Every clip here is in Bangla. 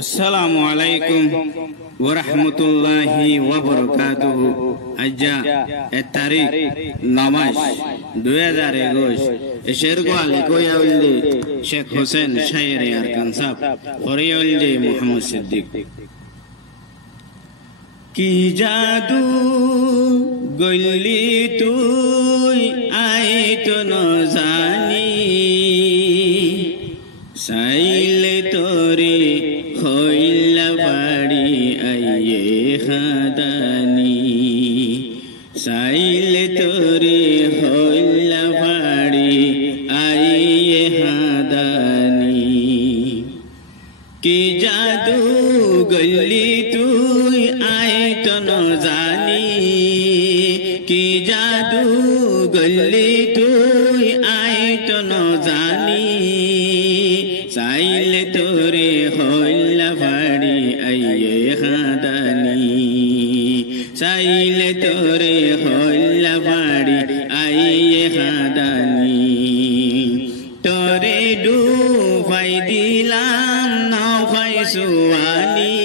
আসসালামু আলাইকুম ওয়া রাহমাতুল্লাহি ওয়া বারাকাতুহু। আজ্জা এ তারিখ নামাজ 2021 এশের গোয়ালে কোয়াউলদি শেখ হোসেন শায়ের আরকান সাহেব হরিয়লদি মোহাম্মদ সিদ্দিক। কি জাদু গল্লি তুই আইতো ন জানি সাইলে তোরে হইলা বাড়ি আইয়ে খাদানি সাইলে তোরে হইলা বাড়ি আইয়ে খাদানি। কি জাদু গল্লি তুই আইতো ন জানি কি জাদু গল্লি তুই আইতো ন জানি সাইলে তোরে হইলা বাড়ি আইয়ে খাদানি সাইলে তোরে হইলা বাড়ি আইয়ে খাদানি। তোরে ডুবাই দিলাম নৌকায় সুয়ানি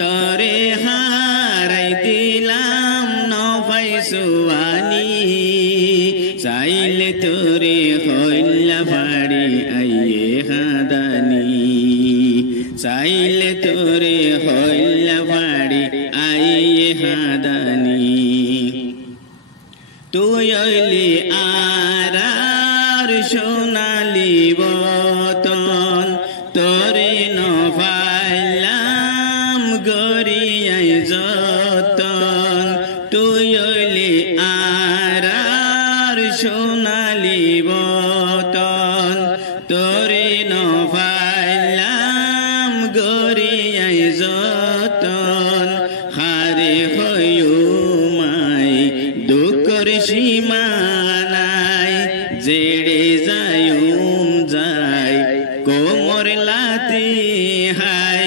তোরে হারাই দিলাম নৌকায় সুয়ানি সাইলে তোরে হইলা বাড়ি আইয়ে খাদানি সাইলে তোরে হইলা বাড়ি আইয়ে খাদানি। তুই হইলি আর সোনালি বতন তোরে ন পাইলাম গরিয়াই যতন তুই হইলি আর সোনালি বতন তোরে ন পাইলাম গরিয়াই যতন হারে হইও মাই দুঃখর সীমানাই জেড়ে যায়ুম যাই কোমর লাতি হাই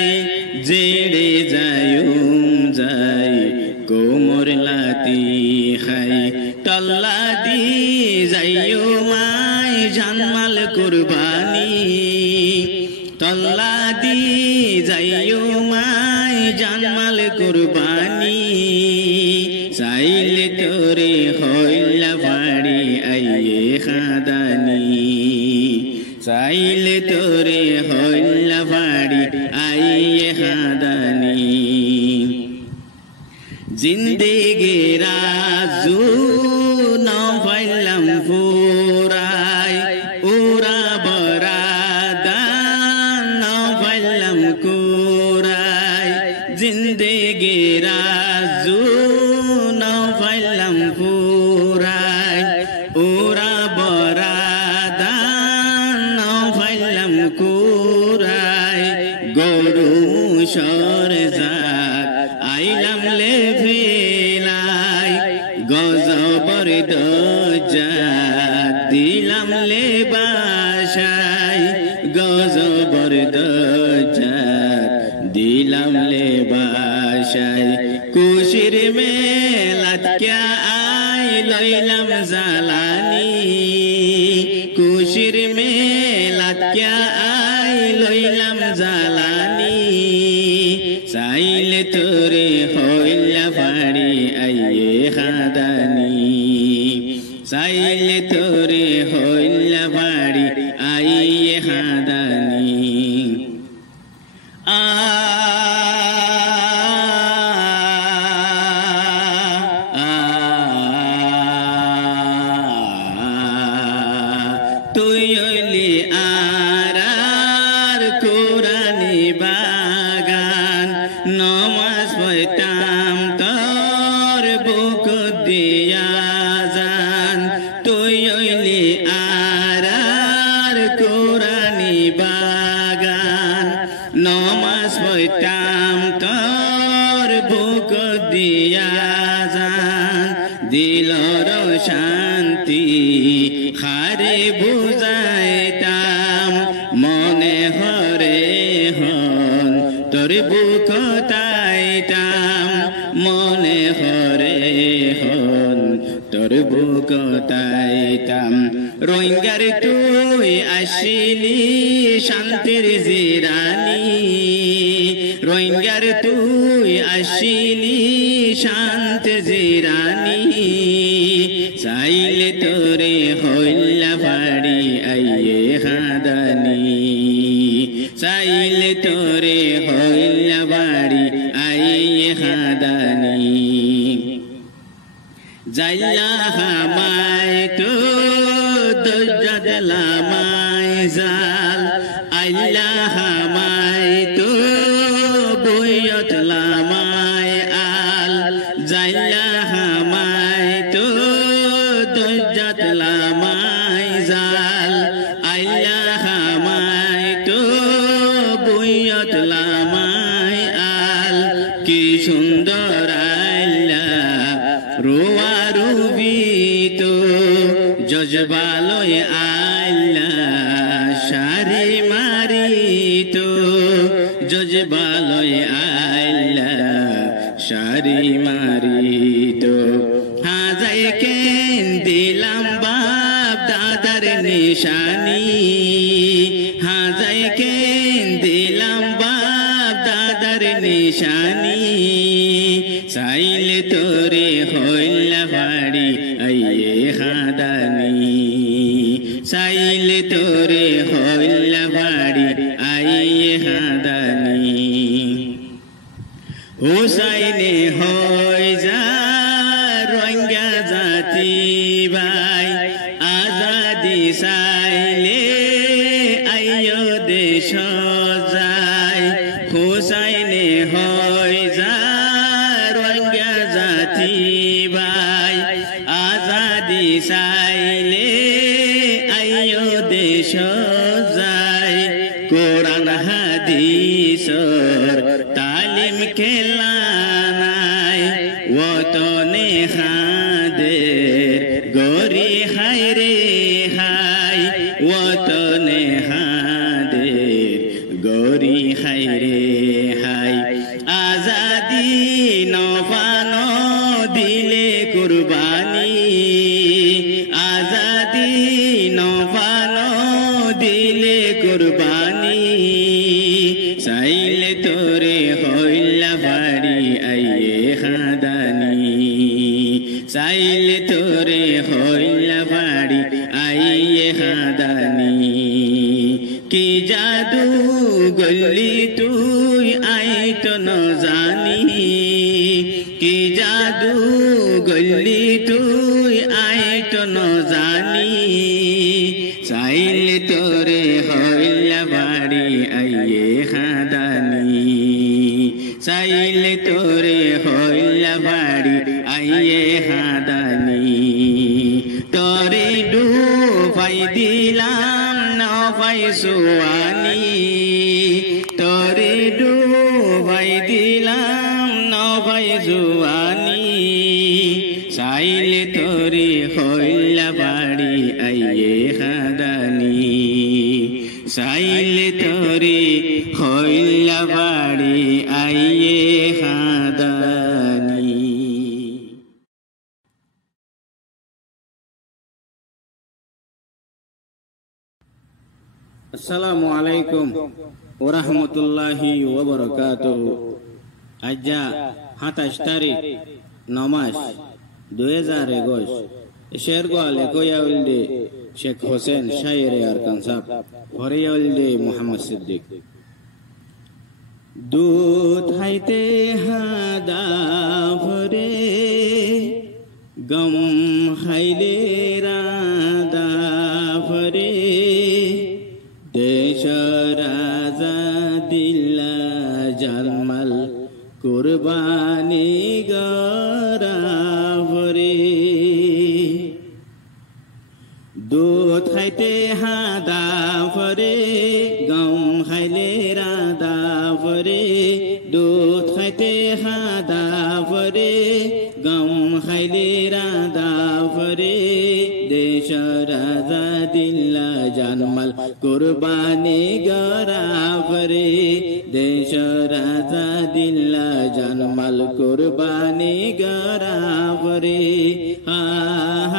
জেড়ে যায়ুম যাই কোমর লাতি হাই তল্লা দি যাইও মাই জানমাল কুরবানি তল্লা দি যাইও মাই জানমাল কুরবানি সাইলে তোরে হইলা বাড়ি আইয়ে খাদানি সাইলে তোরে হইলা বাড়ি আইয়ে খাদানি। জিন্দেগি রাজু না পাইলাম ফুরাই উরা বরাদা না পাইলাম কুরাই জিন্দেগি রাজু না পাইলাম ফুরাই উরা বরাদা না পাইলাম কুরাই গরু মুসর জাত আইলাম লে ফেলাই গজবর দজাত দিলাম লে বাসাই গজবর দজাত দিলাম লে বাসাই কুশির মেলাত ক্যা আই লইলাম জালানি কুশির মেলাত ক্যা আই লইলাম জালানি সাইলে তোরে হইলা বাড়ি আইয়ে খাদানি সাইলে তোরে হইলা বাড়ি আইয়ে খাদানি। তুই হইলি আর কোরআনি বাগান নমাজ পড়তাম তোর বুক দিয়া জান তুই হইলি আর কোরআনি বাগান নমাজ পড়তাম তোর বুক দিয়া জান দিলর শান্তি হারে বুঝাইতাম মনে হরে হন তোর বুক তাইতাম মনে হরে হন তোর বুকতাইতাম রোহিঙ্গার তুই আসিলি শান্তির জিরানি রোহিঙ্গার তুই আসিলি শান্তির জিরানি চাইলে তোরে হইলা বাড়ি আইয়ে হাদানি চাইলে তোরে হইলা বাড়ি আইয়ে হাদানি জাইলা হামায় তো দজ্জা লামায় জাল আইলা হামায় তো বইয়ত লামায় আল জাইলা হামায় তো দজ্জা লামায় জাল আইলা হামায় তো বইয়ত লামায় আল কি সুন্দর আইলা রোয়া রুবি তো জজবালয় আইলা সারি মারি তো জজবালয় আইলা সারি মারি তো হাজাই কেন দিলাম বাপ দাদার নিশানি হাজাই কেন দিলাম বাপ দাদার নিশানি চাইলে তোরে হইলা বাড়ি আইয়ে হাদানি চাইলে তোরে হইলা বাড়ি আইয়ে হাদানি হুসাইনে হই যা রোহিঙ্গা জাতি ভাই আজাদি চাইলে আইয়ো দেশ যায় হুসাইনে হই যা রোহিঙ্গা জাতি ভাই আজাদি চাইলে আইয়ো দেশ যায় কোরআন হাদিসর তালিম খেলা নাই ওতনে হাদের গরি হাই রে হাই ওতনে হাদের গরি হাই রে হাই আজাদি নফানো দিলে কুরবানি আজাদি নফানো দিলে কুরবানি চাইলে তোরে হইলা বাড়ি আইয়ে হাদানি চাইলে তোরে হইলা বাড়ি আইয়ে হাদানি কি জাদু গল্লি তুই আইতো ন জানি কি জাদু গল্লি তুই আইতো ন জানি চাইলে তোরে হইলা বাড়ি আইয়ে হাদানি চাইলে তোরে হইলা বাড়ি আইয়ে হাদানি তোরে ডুবাই দিলাম নফাই সুয়ানি তোরে ডুবাই দিলাম নফাই সুয়ানি চাইলে তোরে হইলা বাড়ি আইয়ে হাদানি চাইলে তোরে হইলা বাড়ি আইয়ে হাদানি আসসালামু আলাইকুম ওয়া রাহমাতুল্লাহি ওয়া বারাকাতুহু আজ্জা 27 তারিখ নমাস 2021 শের গোয়ালে কোয়াউলদে শেখ হোসেন শায়েরে আরকান সাহেব হরিয়াউলদে মোহাম্মদ সিদ্দিক দুধ হাইতে হাদা ভরে গম হাইলে রাদা ভরে দেশ রাজা দিল্লা জালমাল কুরবানি গরা ভরে দুধ খাইতে হাদা ভরে গম খাইলে রাদা ভরে দুধ খাইতে হাদা ভরে গম খাইলে রাদা ভরে দেশ রাজা দিল্লা জানমাল কুরবানি গরা ভরে দেশ রাজা দিল্লা জানমাল কুরবানি গরা ভরে হা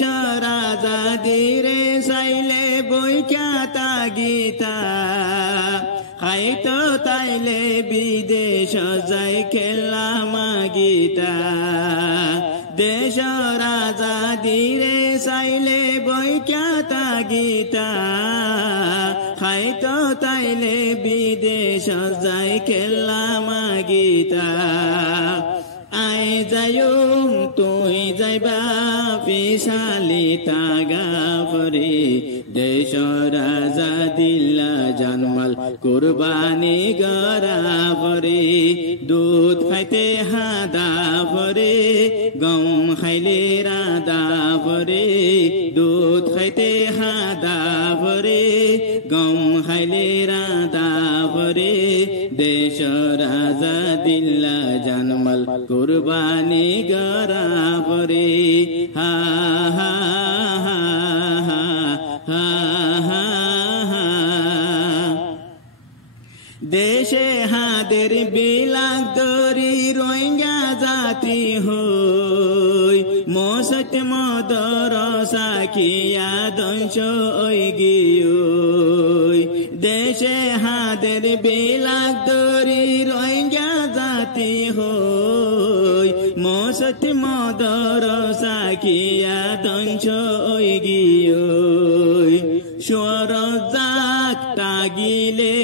দেশর আজাদিরে চাইলে বৈখ্যাতা গীতা খাইতো তাইলে বিদেশ যাই খেলামা গীতা দেশর আজাদিরে চাইলে বৈখ্যাতা গীতা খাইতো তাইলে বিদেশ যাই খেলামা গীতা আই যায়ুম তুই যাইবা পিছালি তাগা পরে দেশর আজাদিল্লা জানমাল কুরবানি গরা পরে দুধ খাইতে হাদা পরে গম খাইলে রাদা পরে দুধ খাইতে হাদা পরে গম খাইলে রাদা পরে দেশর আজাদিল্লা জানমাল কুরবানি গরা পরে হা হা হা হা হা হা হা দেশে হাদের বিলাক দরি রোহিঙ্গা জাতি হই মোসত মদর সাকিয়া দংশ ওই গিয়ই দেশে হাদের বিলাক দরি রোহিঙ্গা জাতি হই মোসত মদর সাকিয়া দংশ ওই গিয়ই স্বর জাক তাগিলে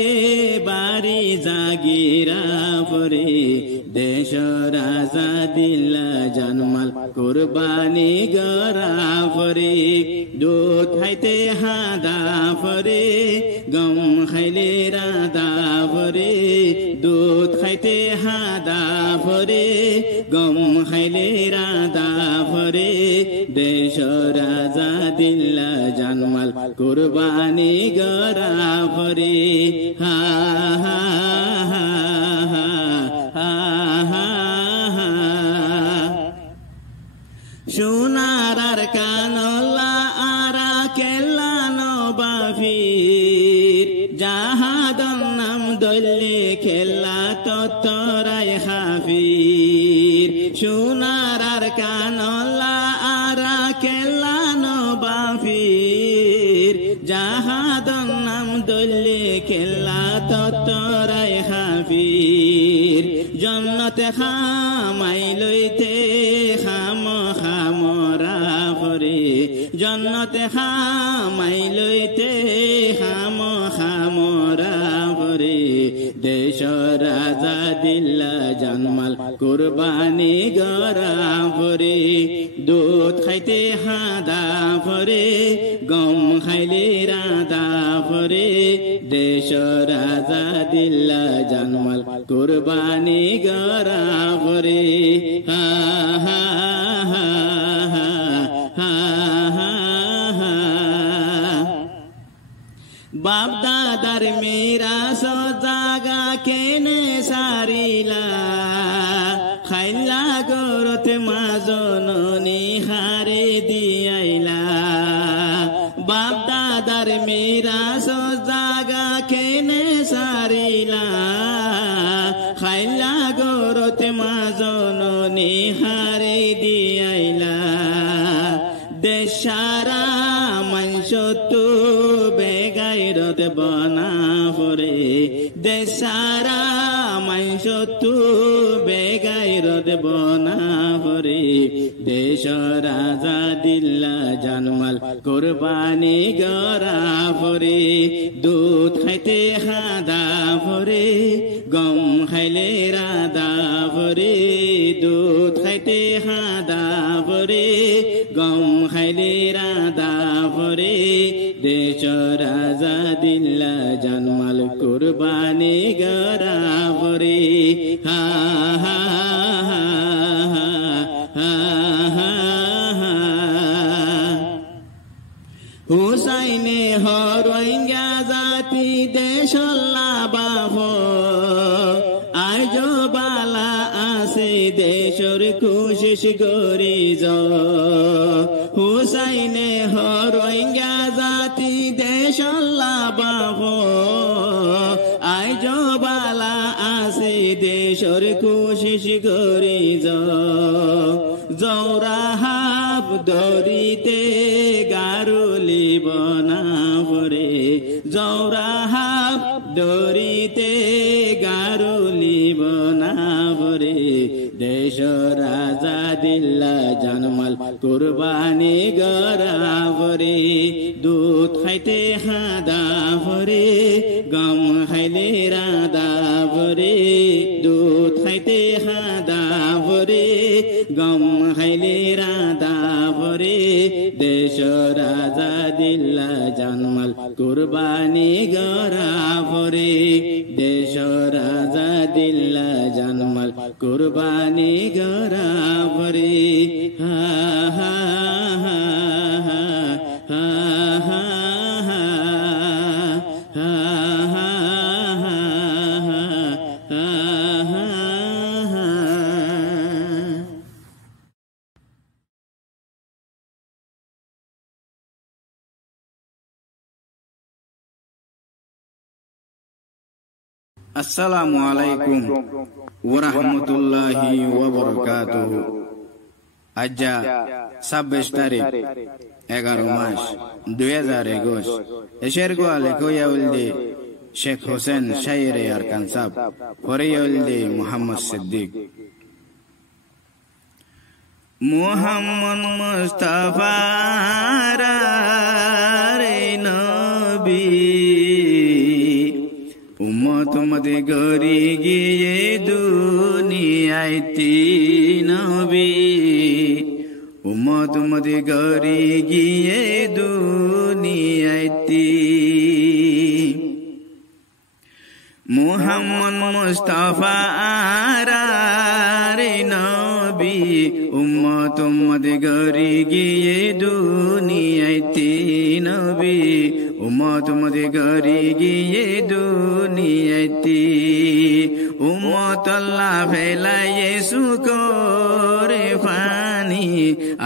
বাড়ি জাগিরা পরে দেশর আজাদিল্লা জানমাল কুরবানি গরা পরে দুধ খাইতে হাদা পরে গম খাইলে রাদা পরে দুধ খাইতে হাদা পরে গম খাইলে রাদা পরে দেশর আজাদিল্লা জানমাল কুরবানি গরা পরে হা হা হা হা হা হা হা সোনার আর কানলা আরা কেল্লানো বাফির জাহাদন নাম দলে খেলা তত্তরাই হাফির সোনার আর কানলা আরা কেল্লানো বাফির জাহাদন নাম দলে খেলা তত্তরাই হাফির জন্নতে খামাই লইতে খাম খামরা পরে জন্নতে খামাই লইতে খাম খামরা পরে দেশর আজাদিল্লা জানমাল কুরবানি গরা পরে দুধ খাইতে হাদা পরে গম খাইলে রাদা পরে দেশর আজাদিল্লা জানমাল কুরবানি গরা পরে হা হা হা হা হা হা হা বাপ দাদার মেরা সো জাগা কেনে সারিলা খাইলা গরতে মাজননি হারে দিয়াইলা বাপ দাদার মেরা সো জাগা কেনে সারিলা খাইলা গরতে মাজননি হারে দিয়াইলা দেশারা মানসতু বেগাইরত বনা পরে দেশারা মানসতু বেগাইরত বনা পরে দেশর আজাদিল্লা জানমাল কুরবানি গরা পরে দুধ খাইতে হাদা পরে গম খাইলে রাদা পরে দুধ খাইতে হাদা পরে গম খাইলে রাদা পরে দেশর আজাদিল্লা জানমাল কুরবানি গরা পরে হা হা হা হা হা হা হা হুসাইনে হরোহিঙ্গা জাতি দেশল্লা বাপ আজ বালা আছে দেশর কোশিশ করি হুসাইনে হরোহিঙ্গা জাতি দেশল্লা বাপ আজ বালা আছে দেশর কোশিশ করি জৌরা হাফ দরিতে গারুলিব না ভরে জৌরাহা দরিতে গারুলিব না ভরে দেশ রাজা দিল্লা জন্মাল কুরবানি গরা ভরে দুধ খাইতে হাদা ভরে গম খাইলে রাধা ভরে দুধ খাইতে হাদা ভরে গম খাইলে রাধা ভরে দেশ রাজা দিল্লা জন্মাল কুরবানি গরা ভরে দেশ রাজা দিল্লা জন্মাল কুরবানি গরা ভরে হা হা হা হা হা হা আসসালামু আলাইকুম ওয়া রাহমাতুল্লাহি ওয়া বারাকাতুহু। আজ 26 তারিখ 11 মাস 2021 এশের গোয়ালে কইয়াউলদে শেখ হোসেন শাইরে আরকান সাহেব ফরিয়াউলদে মুহাম্মদ সিদ্দিক মুহাম্মদ মুস্তাফা রে নবী উম্মত মদে গরি গিয়ে দুনিয়াইতি নবী উম্মত মদে গরি গিয়ে দুনিয়াইতি মুহাম্মদ মুস্তাফা রে নবী উম্মত মদে গরি গিয়ে দুনিয়াইতি নবী উম্মত মদে গরি গিয়ে দুনিয়াইতি উম্মত আল্লাহ ফেলাইয়ে সুকরে ফানি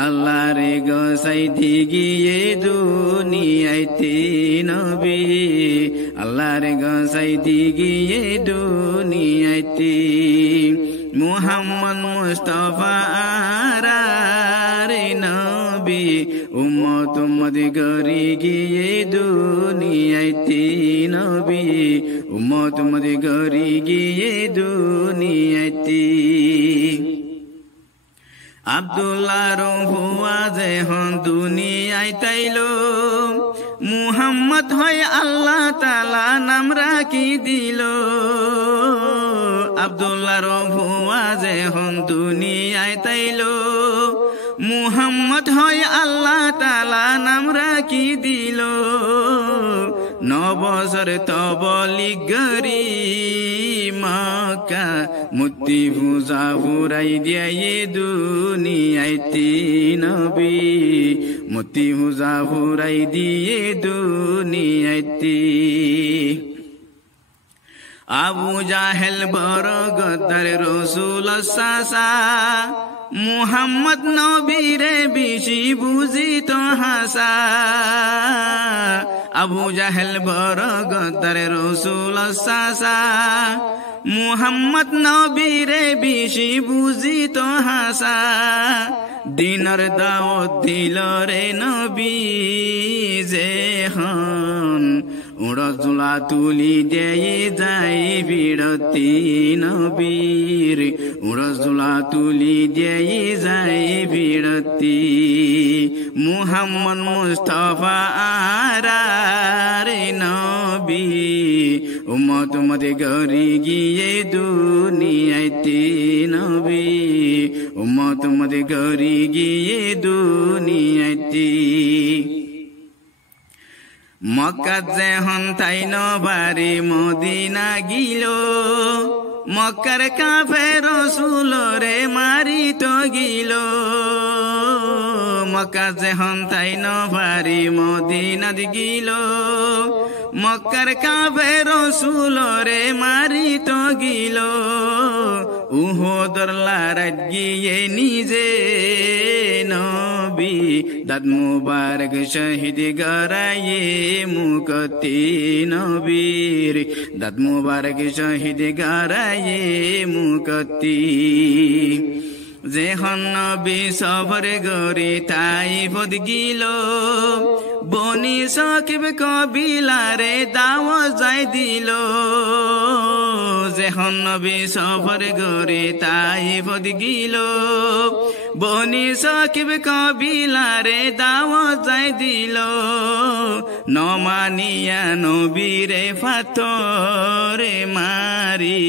আল্লাহ রে গসাইতি গিয়ে দুনিয়াইতি নবী আল্লাহ রে গসাইতি গিয়ে দুনিয়াইতি মুহাম্মদ মুস্তাফা রে নবী উম্মত মদে গরি গিয়ে দুনিয়াইতি নবী উম্মত মদে গরি গিয়ে দুনিয়াইতি আব্দুল্লাহ রহুয়া যে হন দুনিয়ায় তাইলো মুহাম্মদ হয় আল্লাহ তাআলা নাম রাখি দিল আব্দুল্লাহ রহুয়া যে হন দুনিয়ায় তাইলো মুহাম্মদ হয় আল্লাহ তাআলা নাম রাখি দিল 9 বছর তবলিগ গরি মক্কা মুক্তি পূজা ফুরাই দিয়ে দুনিয়াইতি নবী মুক্তি পূজা ফুরাই দিয়ে দুনিয়াইতি আবু জাহেল বড় গদ্দার রাসূল সাসা মুহাম্মদ নবীরে বেশি বুঝিত হাসা আবু জাহেল বড় গদ্দার রাসূল সাসা মুহাম্মদ নবীরে বেশি বুঝিত হাসা দিনের দাওয়াত দিল রে নবী যে হন উড়জুলা তুলি দিয়ে যাই বিরতি নবীর উড়জুলা তুলি দিয়ে যাই বিরতি মুহাম্মদ মুস্তাফা রে নবী উম্মত মদে গরি গিয়ে দুনিয়াইতি নবী উম্মত মদে গরি গিয়ে দুনিয়াইতি মক্কা যেহন তাই নবারে মদিনা গিল মক্কার কাফের রাসূলরে মারিত গিল মক্কা যেহন তাই নবারে মদিনা গিল মক্কার কাফের রাসূলরে মারিত গিল উহুদর লড়াইত গিয়ে নিজে নবী দাঁত মুবারক শহীদ গরায়ে মুকতি নবীর দাঁত মুবারক শহীদ গরায়ে মুকতি যেখন নবী সফর গরি তাইফত গিল বনি সাকিব কবিলারে দাওয়াত যাই দিল যেখন নবী সফর গরি তাইফত গিল বনি সাকিব কবিলারে দাওয়াত যাই দিল নমানিয়া নবীরে ফাতরে মারি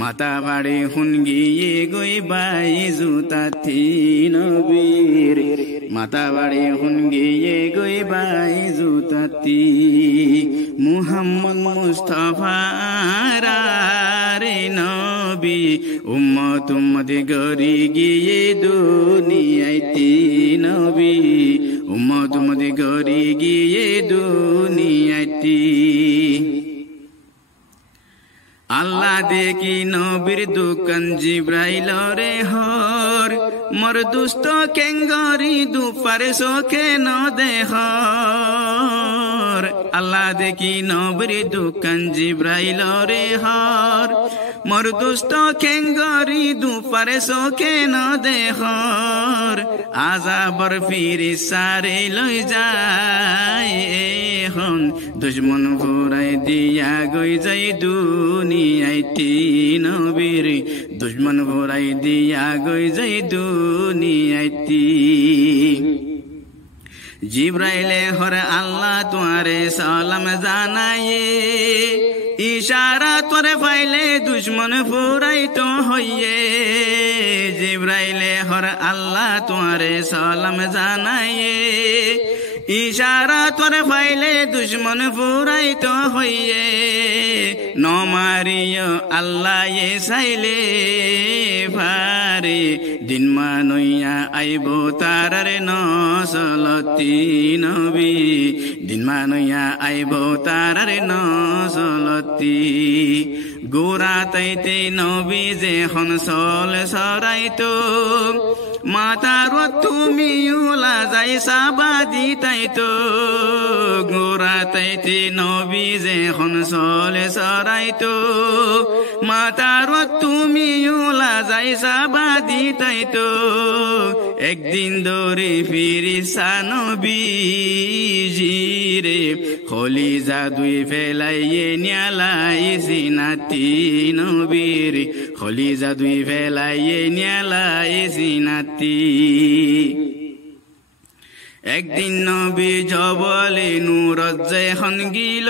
মাতা বাড়ি হুন গিয়ে গই বাই জুতাতি নবীর মাতা বাড়ি হুন গিয়ে গই বাই জুতাতি মুহাম্মদ মুস্তাফা রে নবী উম্মত উম্মত গরি গিয়ে দুনিয়াইতি নবী উম্মত উম্মত গরি গিয়ে দুনিয়াইতি আল্লাহ দেখি নবীর দোকান জিব্রাইল রে হর মোর দুষ্ট কেঙ্গরি দুপারে চোখে ন দেহ আল্লাহ দেখি নবীর দোকান জিব্রাইল রে হর মোর দুষ্ট কেঙ্গরি দুপারে চোখে ন দেহ আজাবর ফিরি সারে লই যায় এখন দুশ্মন ঘুরাই দিয়া গই যাই দুনিয়াইতি নবীর দুশ্মন ঘুরাই দিয়া গই যাই দুনিয়াইতি জিব্রাইলে হর আল্লাহ তোমারে সালাম জানায়ে ইশারা তোরে পাইলে দুশ্মন ফুরাই তো হইয়ে জিব্রাইলে হর আল্লাহ তোমারে সালাম জানায়ে ইশারা তোরে পাইলে দুশ্মন ফুরাই তো হইয়ে নমারিয় আল্লাহ এ চাইলে ভারে দিন মানইয়া আইব তারারে নসলতি নবী দিন মানইয়া আইব তারারে নসলতি গোরা তাইতে নবী যেখন চল সরাইতো মাতার তুমি উলা যাই সাবাদি তাইতো গোরা তাইতে নবী যেখন চলে সরাইতো মাতার তুমি উলা যাই সাবাদি তাইতো একদিন ধরে ফিরিসা নবী জিরে খলি জাদুই ফেলাইয়ে নিয়ালাই সিনাতি নবীর খলি জাদুই ফেলাইয়ে নিয়ালাই সিনাতি একদিন নবী জবলে নূরত যেখন গিল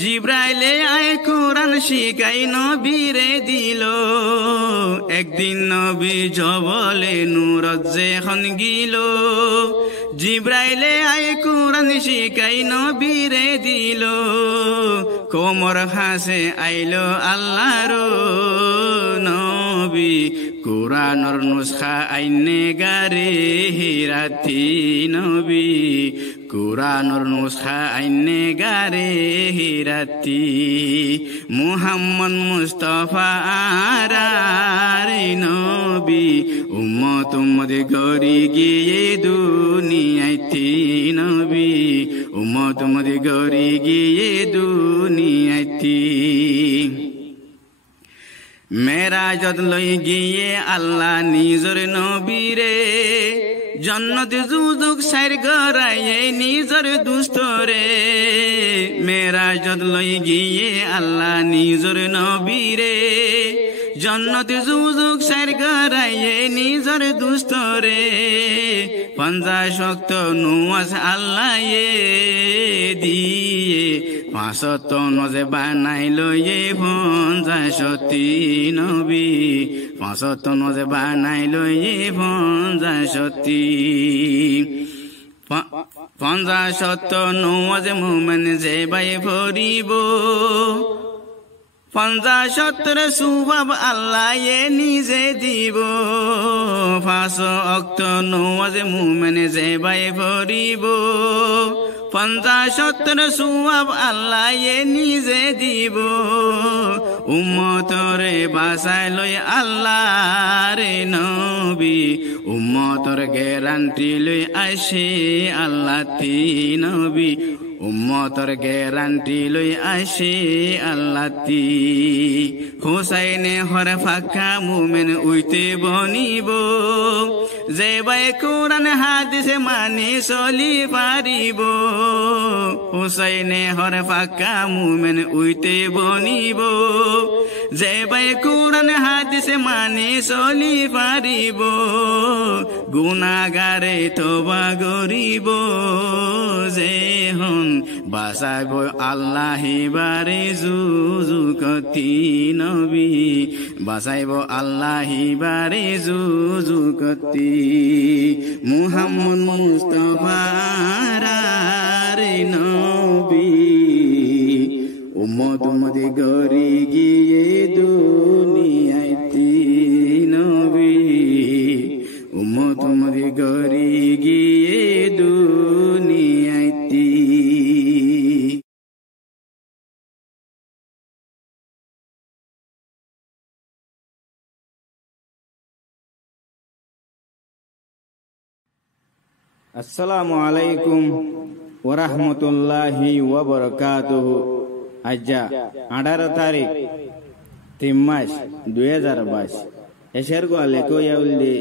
জিব্রাইলে আয় কোরআন শিখাই নবীরে দিল একদিন নবী জবলে নূরত যেখন গিল জিব্রাইলে আয় কোরআন শিখাই নবীরে দিল কোমর হাসে আইলো আল্লাহর নবী কোরআনর নুসখা আইনে গারে হিরাতি নবী কোরআনর নুসখা আইনে গারে হিরাতি মুহাম্মদ মুস্তাফা রে নবী উম্মত উম্মত গরি গিয়ে দুনিয়াইতি নবী উম্মত উম্মত গরি গিয়ে দুনিয়াইতি মেরাজত লই গিয়ে আল্লাহ নিজর নবীরে জন্নত যুযুক সাইর গরাইয়ে নিজর দুস্তরে মেরাজত লই গিয়ে আল্লাহ নিজর নবীরে জন্নত যুযুক সাইর গরাইয়ে নিজর দুস্তরে 50 শক্ত নুয়াজ আল্লাহ দিয়ে 500 নজে বানাইলো 50 নবী 500 নজে বানাইলো 50 নওয়াজে মুমিন যে বাই ভরিব 50 সুবাব আল্লাহ নিজে দিব 5 অক্ত নওয়াজে মুমিন যে বাই ভরিব 50 সুবাব আল্লাহ নিজে দিব উম্মতরে বাঁচাই লই আল্লাহ রে নবী উম্মতর গ্যারান্টি লই আসে আল্লাহ তি নবী উম্মতর গ্যারান্টি লই আসে আল্লাতি হুসাইনে হর ফাঁকা মুমেন উইতে বনিব যে বাই কোরআন হাদিসে মানি চলি পারিব হুসাইনে হর ফাঁকা মুমেন উইতে বনিব যে বাই কোরআন হাদিসে মানি চলি পারিব গুনাহগারে তওবা করিব যে হন বাঁচাইব আল্লাহি বারে যুযুকতি নবী বাঁচাইব আল্লাহি বারে যুযুকতি মুহাম্মদ মুস্তাফার নবী উম্মত উম্মতি গরি গিয়ে দুনিয়াতে নবী উম্মত উম্মতি গরি গিয়ে দুনিয়াতে আসসালামু আলাইকুম ওয়া রাহমাতুল্লাহি ওয়া বারাকাতুহু আজ্জা 18 তারিখ 3 মাস 2022 এশের গোয়ালে কোয়াউলদি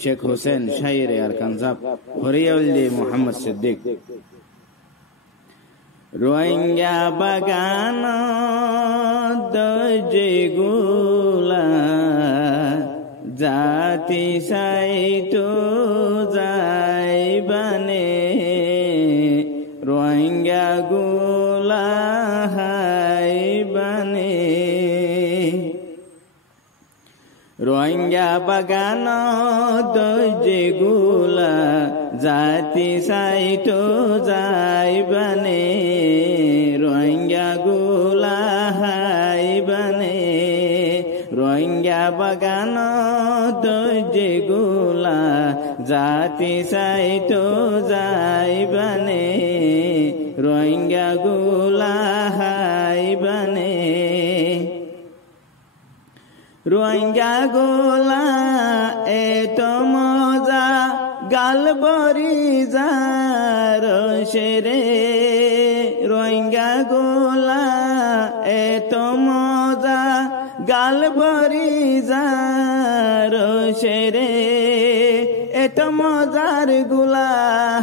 শেখ হোসেন শাইরে আর কানজাব হরিয়াউলদি মোহাম্মদ সিদ্দিক রোহিঙ্গা বাগান দজে গুলা জাতি সাইতো যাইবানে রোহিঙ্গা গুলা হাইবানে রোহিঙ্গা বাগান দজে গুলা জাতি সাইতো যাইবানে রোহিঙ্গা গুলা হাইবানে রোহিঙ্গা বাগান দজে গুলা জাতি সাইতো যাইবানে রোহিঙ্গা গুলা হাইবানে রোহিঙ্গা গুলা এত মজা গাল বরি যার সেরে রোহিঙ্গা গুলা এত মজা গাল বরি যার সেরে এত মজার গুলা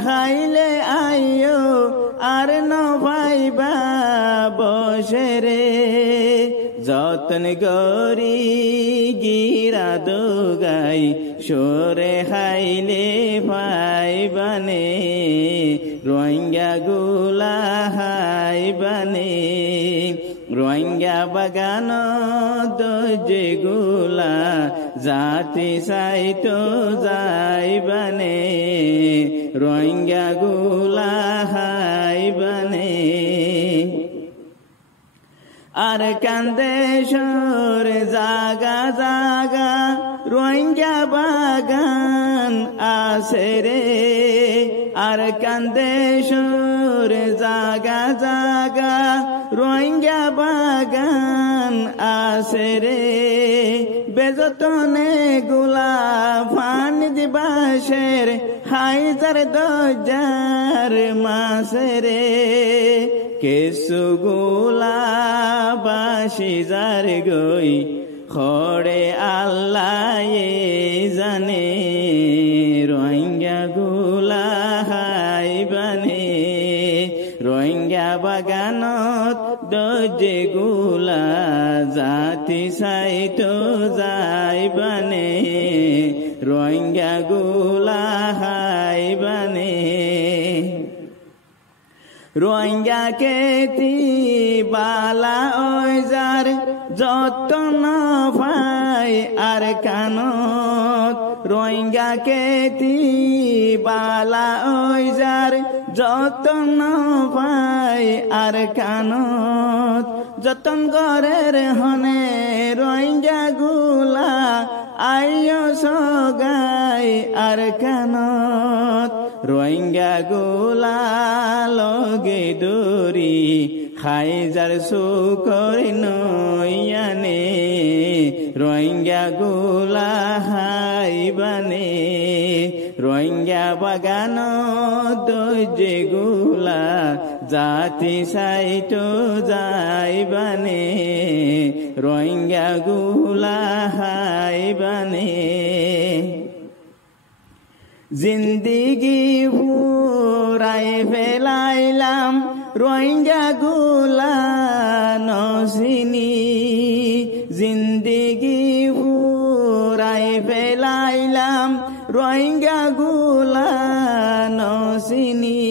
হাইলে আইও আর ন ভাইবা বসে রে যতন গরি গিরা দোগাই সরে হাইলে ভাইবানে রোহিঙ্গা গুলা হাইবানে রোহিঙ্গা বাগান দজে গুলা জাতি সাইতো যাইবানে রোহিঙ্গা গুলা হাইবানে আর কান্দে সর জাগা জাগা রোহিঙ্গা বাগান আসে রে আর কান্দে সর জাগা জাগা রোহিঙ্গা বাগান আসে রে বেজতনে গুলা ফান দিবাসের হাইজার দজার মাসে রে কেসু গুলা বাসি যার গই খড়ে আল্লাহ জানে রোহিঙ্গা গুলা হাইবানে রোহিঙ্গা বাগানত দজে গুলা জাতি সাইতো যাইবানে রোহিঙ্গা গুলা হাইবানে রোহিঙ্গা কেতি বালা ওইজার যতন ভাই আর কানত রোহিঙ্গা কেতি বালা ওইজার যতন ভাই আর কানত যতন গরের হনে রোহিঙ্গা গুলা আইও সগাই আর কানত রোহিঙ্গা গুলা লগে দরি খাইজার সুকর নইয়ানে রোহিঙ্গা গুলা হাইবানে রোহিঙ্গা বাগান যেগুলা জাতি সাইটো যাইবানে রোহিঙ্গা গুলা হাইবানে জিন্দিগি পুরাই ফেলাইলাম রোহিঙ্গা গুলা নসিনি জিন্দিগি পুরাই ফেলাইলাম রোহিঙ্গা গুলা নসিনি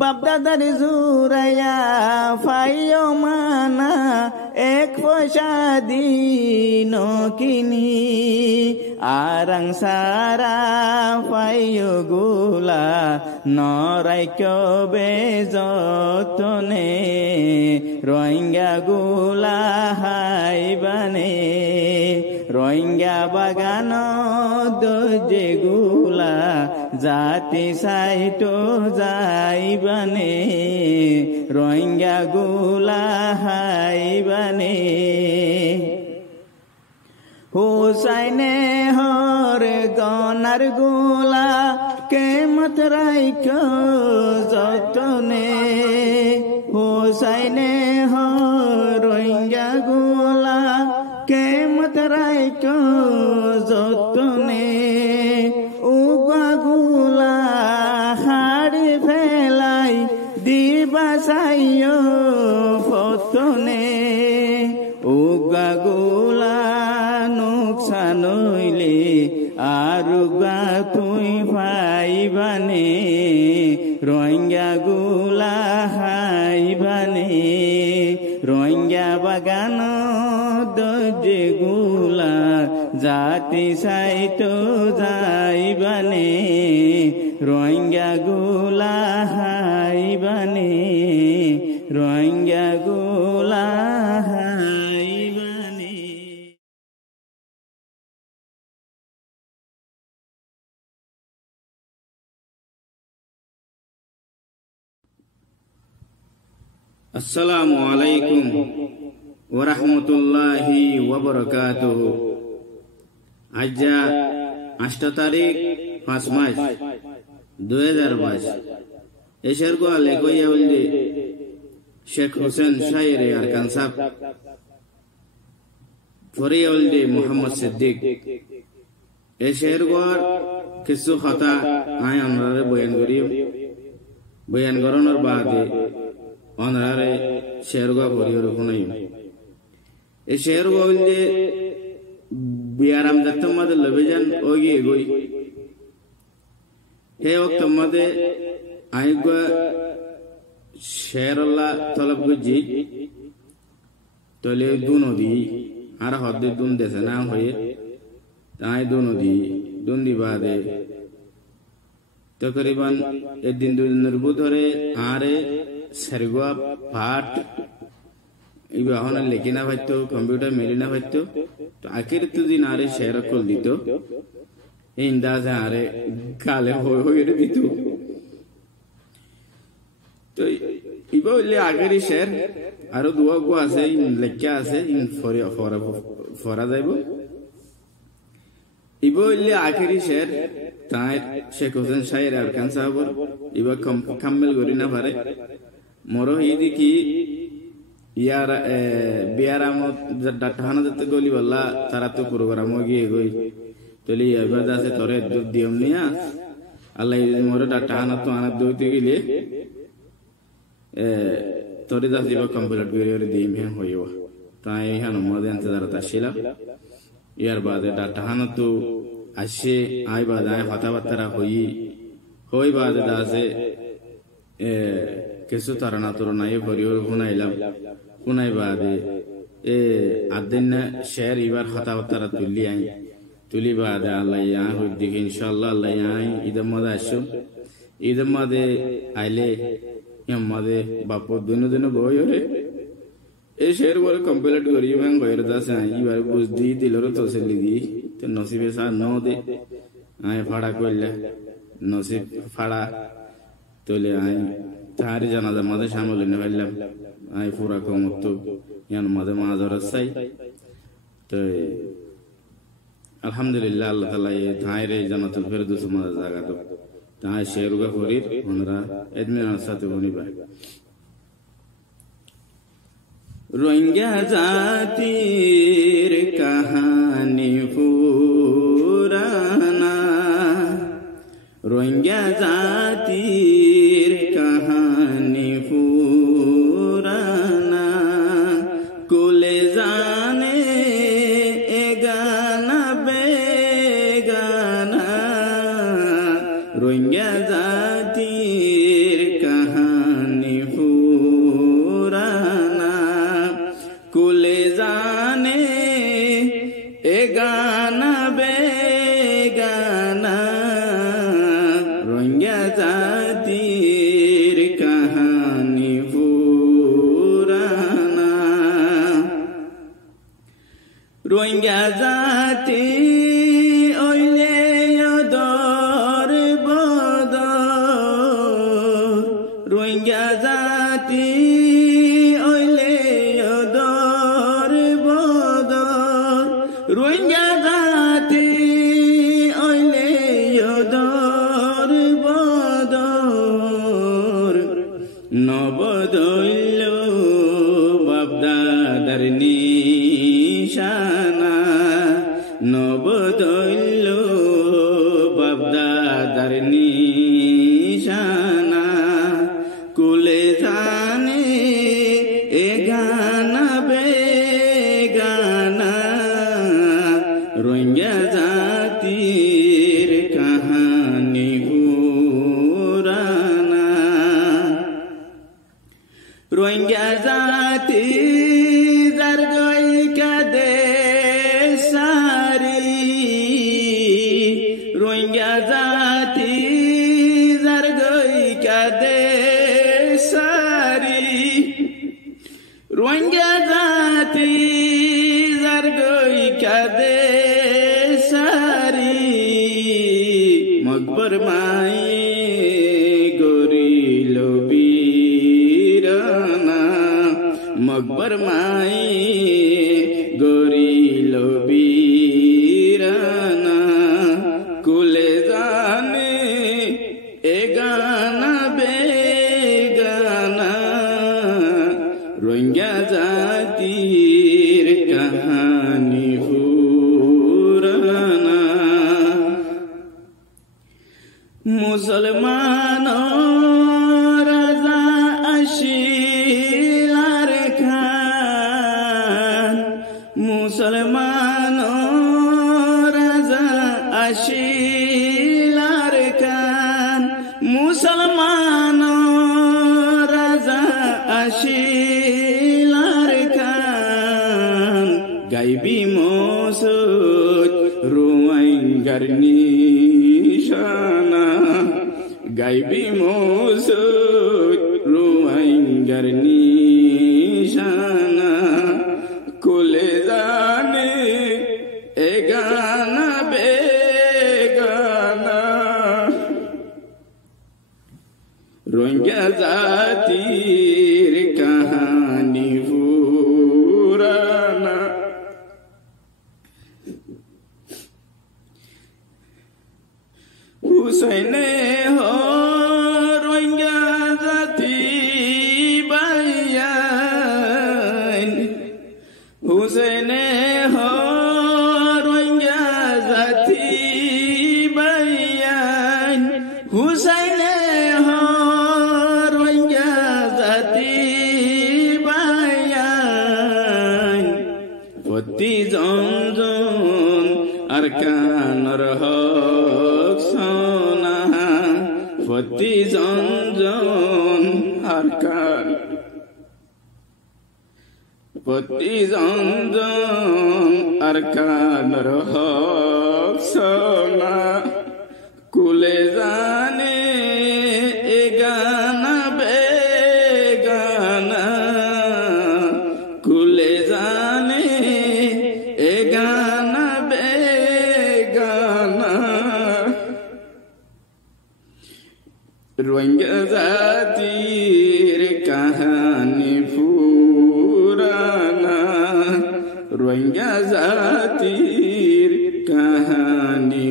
বাপদাদার জুরাইয়া ফাইও মানা এক পয়সা দিন কিনি আরাং সারা ফাইও গুলা নরাইক্য বেজতনে রোহিঙ্গা গুলা হাইবানে রোহিঙ্গা বাগান যেগুলা জাতি সাইটো যাইবানে রোহিঙ্গা গুলা হাইবানে হুসাইনে হর গনার গুলা কেমত রাইক যতনে হুসাইনে হর রোহিঙ্গা গুলা কেমত রাইক যতনে উগা গুলা হাড়ি ফেলাই দিবা সাইও ফতনে উগা গুলা নুকসান হইলে আরুগা তুই পাইবানে রোহিঙ্গা গুলা হাইবানে রোহিঙ্গা বাগান যেগুলা জাতি সাইটো যাইবানে রোহিঙ্গা গুলা হাইবানে রোহিঙ্গা গুলা হাইবানে। আসসালামু আলাইকুম ওয়া রাহমাতুল্লাহি ওয়া বারাকাতুহু। আজ 8 তারিখ 5 মাস 2022 এশার গোয়ালে কইয়া বললে শেখ হোসেন শায়ের আরকান সাহেব ফরিয়া বললে মোহাম্মদ সিদ্দিক এশার গোয়ার কিছু কথা আই আমরা বয়ান করানোর বাদে অনারে শেরগা ফরিয়র কোনাই এ শেরগা বললে বিয়ারাম দত্তমাদে লবেজান ওগি এগোই হে ওক্তমাদে আইগা শেরল্লাহ তলব গুজি তলে দু নদী আর হদ্দে দুন দেশে না হয়ে তাই দু নদী দুন দি বাদে তকরিবান একদিন দুদিনের ধরে আরে সেরগা পাঠ ইবা হনা লেখি না পাইতো কম্পিউটার মেলি না পাইতো তো আখির দিন আরে শেয়ার কল দিত ইন্দাজে আরে গালে হয়ে দিত তো ইবা হইলে আগের শেয়ার আরো দুয়া গো আছে লেখা আছে ফরা যাইব ইবা হইলে আখেরি শেয়ার তাই শেখ হোসেন শায়ের আরকান সাহেবর ইবা কাম্মেল করি না পারে মরো ই দেখি ইয়ার বিয়ার আমত ডাটাহানা যাতে গলি বললা তারা তো প্রোগ্রাম গিয়ে গই তলি এবার আছে তোরে দুধ দিয়ম নিয়া আল্লাহ মরো ডাটাহানা তো আনা দইতে গেলে তোরে দাস দিবা কমপ্লিট করে দিম হ্যাঁ হইও তাই হ্যাঁ মদে ইন্তজার তাছিলাম ইয়ার বাদে ডাটাহানা তো আসে আই বাদে কথাবার্তা হই বাদে দাসে কিছু তারা তোর নাই করিও শুনাইলাম শুনাই বাদে আদিন শের এবার কথাবার্তা তুলি বাদে আল্লাহ হই দেখি ইনশাল্লাহ আল্লাহ ঈদের মধ্যে আসো ঈদের মধ্যে আইলে মাদে বাপর দিন বই হরে এই শের বলে কমপ্লিট করি বইয়ের দাসে এবার বুঝ দিল তো সেলি দি তো নসিবে সা ন দে আয় ফাড়া করলে নসিব ফাড়া তোলে আয় তাহারি জানাজা মাঝে সামলে নিয়ে ফেললাম আয় পুরা কমত ইয়ান মাঝে মাঝ চাই তো আলহামদুলিল্লাহ আল্লাহ তাআলা এই ধাইরে জান্নাতুল ফেরদৌস মাঝে জায়গা দাও তাই শেরুগা করির ওনরা এদমিনের সাথে বনিবা রোহিঙ্গা জাতির কাহানি পুরানা রোহিঙ্গা জাতির কাহানি পুরানা কুলে জানে এগানা বেগানা রোহিঙ্গা জাতির কাহানি পুরানা কুলে জানে এগানা বেগানা রোহিঙ্গা জাতির কাহানি পুরানা রোহিঙ্গা জাতি ওইলে দর বদর রোহিঙ্গা জাতি ওইলে দর বদর রোহিঙ্গা জাতি ওইলে দর বদর নবদৈল বাপদাদার নিশানা নবদৈল বাপদাদার নিশানা কুলে জানে এগানা বেগানা রোহিঙ্গা জাতির কাহানি পুরানা রোহিঙ্গা জাতি যার গইকা দেশারি রোহিঙ্গা জাতি যার গইকা দেশারি রোহিঙ্গা জাতি যার গইকা দেশারি মকবর মাই গরিল বীরানা মকবর মাই গরিল বীরানা কুলে জানে এগানা বেগানা রোহিঙ্গা জাতির কাহানি পুরানা মুসলমান রাজা আশিলার খান মুসলমান রাজা আশিলার খান মুসলমান রাজা আশিলার খান গাইবি মসুদ রোহিঙ্গার নিশানা গাইবি মসুদ রোহিঙ্গার নিশানা কুলে জানে এগানা বেগানা রোহিঙ্গা জাতির কাহানি পুরানা হুসেনে হো রোহিঙ্গা জাতি বাইয়ান হুসেনে হো রোহিঙ্গা জাতি বাইয়ান হুসেনে হো রোহিঙ্গা জাতি বাইয়ান প্রতি জন আর কানর হক সোনা প্রতি জন আর কান প্রতি জন আর কানর হক সোনা কুলে জানে এগানা বেগানা কুলে জানে এগানা বেগানা রোহিঙ্গা জাতির কাহানি পুরানা রোহিঙ্গা জাতির কাহানি